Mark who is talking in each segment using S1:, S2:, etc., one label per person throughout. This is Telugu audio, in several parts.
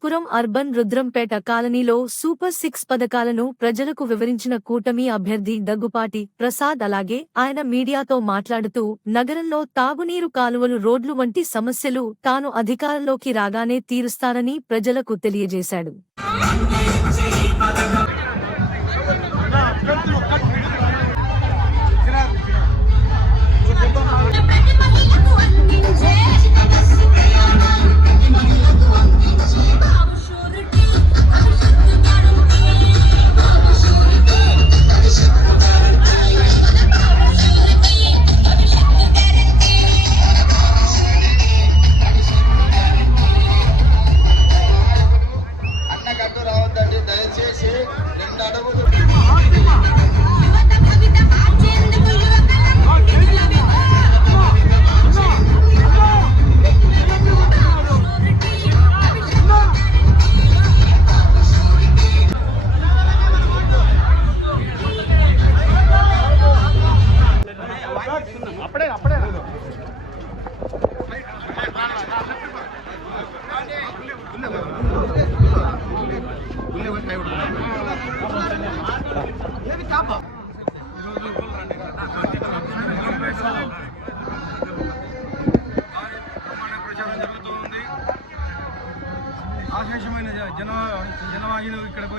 S1: అనంతపురం అర్బన్ రుద్రంపేట కాలనీలో సూపర్ సిక్స్ పథకాలను ప్రజలకు వివరించిన కూటమి అభ్యర్థి దగ్గుపాటి ప్రసాద్ అలాగే ఆయన మీడియాతో మాట్లాడుతూ నగరంలో తాగునీరు కాలువలు రోడ్లు వంటి సమస్యలు తాను అధికారంలోకి రాగానే తీరుస్తానని ప్రజలకు తెలియజేశాడు.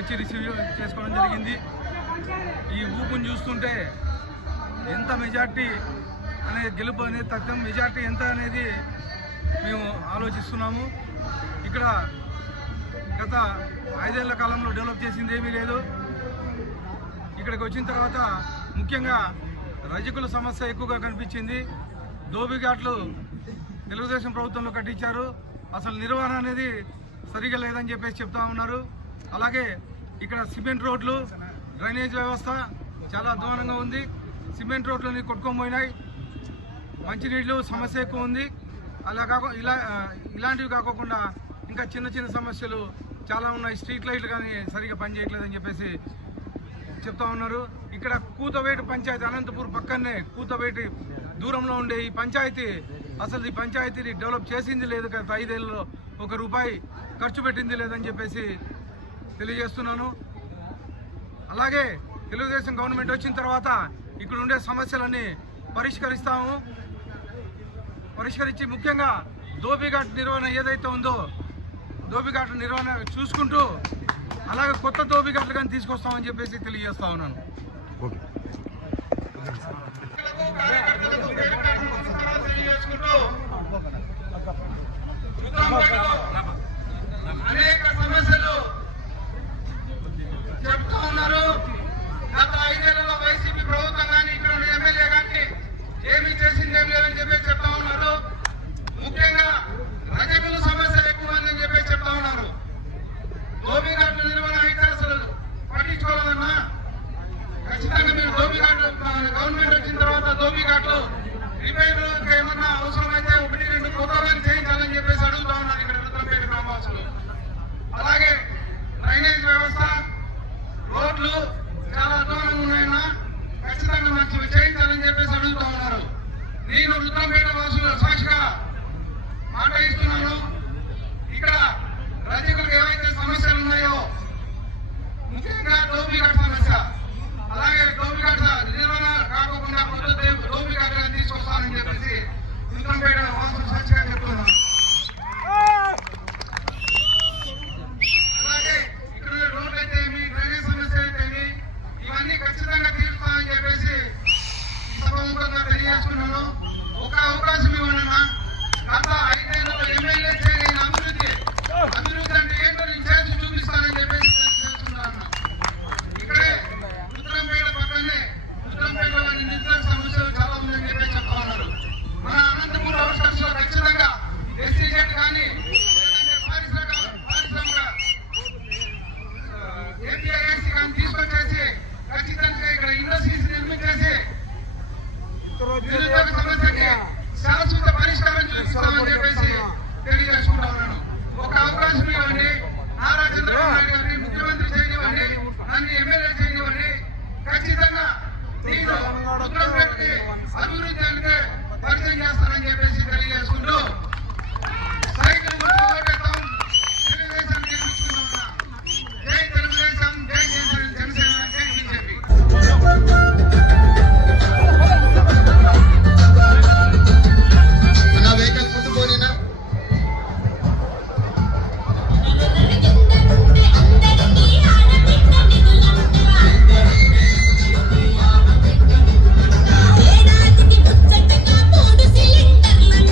S2: వచ్చి రిసీవ్ చేసుకోవడం జరిగింది. ఈ ఊపును చూస్తుంటే ఎంత మెజార్టీ అనేది గెలుపు అనేది తక్కువ మెజార్టీ ఎంత అనేది మేము ఆలోచిస్తున్నాము. ఇక్కడ గత ఐదేళ్ళ కాలంలో డెవలప్ చేసింది ఏమీ లేదు. ఇక్కడికి వచ్చిన తర్వాత ముఖ్యంగా రజకుల సమస్య ఎక్కువగా కనిపించింది. దోబిఘాట్లు తెలుగుదేశం ప్రభుత్వంలో కట్టించారు. అసలు నిర్వహణ అనేది సరిగా లేదని చెప్పేసి చెప్తా ఉన్నారు. అలాగే ఇక్కడ సిమెంట్ రోడ్లు డ్రైనేజ్ వ్యవస్థ చాలా అధ్వానంగా ఉంది. సిమెంట్ రోడ్లని కొట్టుకొని మంచినీళ్ళు సమస్య ఎక్కువ ఉంది. అలా కాక ఇలా ఇలాంటివి కాకోకుండా ఇంకా చిన్న చిన్న సమస్యలు చాలా ఉన్నాయి. స్ట్రీట్ లైట్లు కానీ సరిగా పనిచేయట్లేదని చెప్పేసి చెప్తా ఉన్నారు. ఇక్కడ కూతవేటి పంచాయతీ అనంతపూర్ పక్కనే కూతవేటి దూరంలో ఉండే ఈ పంచాయతీ అసలు ఈ పంచాయతీని డెవలప్ చేసింది లేదు కదా ఐదేళ్ళలో. ఒక రూపాయి ఖర్చు పెట్టింది లేదని చెప్పేసి తెలియజేస్తున్నాను. అలాగే తెలుగుదేశం గవర్నమెంట్ వచ్చిన తర్వాత ఇక్కడ ఉండే సమస్యలన్నీ పరిష్కరిస్తాము. పరిష్కరించి ముఖ్యంగా దోబిఘాట్ నిర్వహణ ఏదైతే ఉందో దోబిఘాట్ నిర్వహణ చూసుకుంటూ అలాగే కొత్త దోబిఘాట్లు కానీ తీసుకొస్తామని చెప్పేసి తెలియజేస్తా ఉన్నాను. అనేక సమస్యలు చెప్తా ఉన్నారు గత ఐదేళ్ళలో వైసీపీ ప్రభుత్వం కానీ ఇక్కడ ఉన్న ఎమ్మెల్యే కానీ ఏమి చేసింది ఏం లేదని చెప్పి చెప్తా ఉన్నారు. ముఖ్యంగా రజకుల సమస్య ఎక్కువ ఉందని చెప్పి చెప్తా ఉన్నారు. దోబిఘాట్ల నిర్వహణ అయితే అసలు పట్టించుకోవాలన్నా ఖచ్చితంగా మీరు దోబిఘాట్లు గవర్నమెంట్ వచ్చిన తర్వాత దోబిఘాట్లు రిపేర్ ఏమన్నా అవసరమైతే ఒకటి రెండు కొత్తగా చేయించాలని చెప్పేసి అడుగుతా ఉన్నారు ఇక్కడ రుద్రపేట గ్రామవాసులు అలాగే డ్రైనేజ్ వ్యవస్థ రోడ్లు చాలా అధ్వానంగా ఉన్నాయన్నా ఖచ్చితంగా మంచి చేయించాలని చెప్పేసి అడుగుతా ఉన్నారు నేను రుద్రంపేట వాసులు సాక్షిగా మాట ఇస్తున్నాను ఇక్కడ రజకులకు ఏవైతే సమస్యలు ఉన్నాయో ముఖ్యంగా డోబిఘాట్ సమస్య అలాగే డోబిఘాట్ నిర్వహణ కాకుండా కొత్త దే- డోబిఘాట్ని తీసుకొస్తానని చెప్పేసి రుద్రంపేట వాసులు సాక్షిగా చెప్తున్నాను అలాగే ఇక్కడ ఉన్న రోడ్లు అయితే ఏమి డ్రైనేజ్ సమస్య అయితే ఏమి ఇవన్నీ ఖచ్చితంగా తీరుస్తామని చెప్పేసి ఈ సభముఖంగా తెలియజేస్తున్నాను ఒక అవకాశం ఇవ్వండి అన్న. గత ఐదేళ్ళలో ఎమ్మెల్యే చేయలేని అభివృద్ధి అభివృద్ధి అంటే ఏంటో నేను చేసి చూపిస్తానని చెప్పేసి తెలియజేస్తున్నాను ఇక్కడే రుద్రంపేట పక్కనే రుద్రంపేటలోని నిద్ర సమస్యలు చాలా ఉందని చెప్పేసి చెప్తా ఉన్నారు మన అనంతపురం అవుట్స్కట్స్లో ఖచ్చితంగా ఎస్సీజెడ్ కానీ లేదంటే పారిశ్రామిక పారిశ్రామిక ఏపీఐఎస్సీ కానీ తీసుకొచ్చేసి ఖచ్చితంగా ఇక్కడ ఇండస్ట్రీస్ నిర్మించేసి నిరుద్యోగ సమస్యకి శాశ్వత పరిష్కారం చూపిస్తామని చెప్పేసి తెలియజేసుకుంటా ఉన్నాను.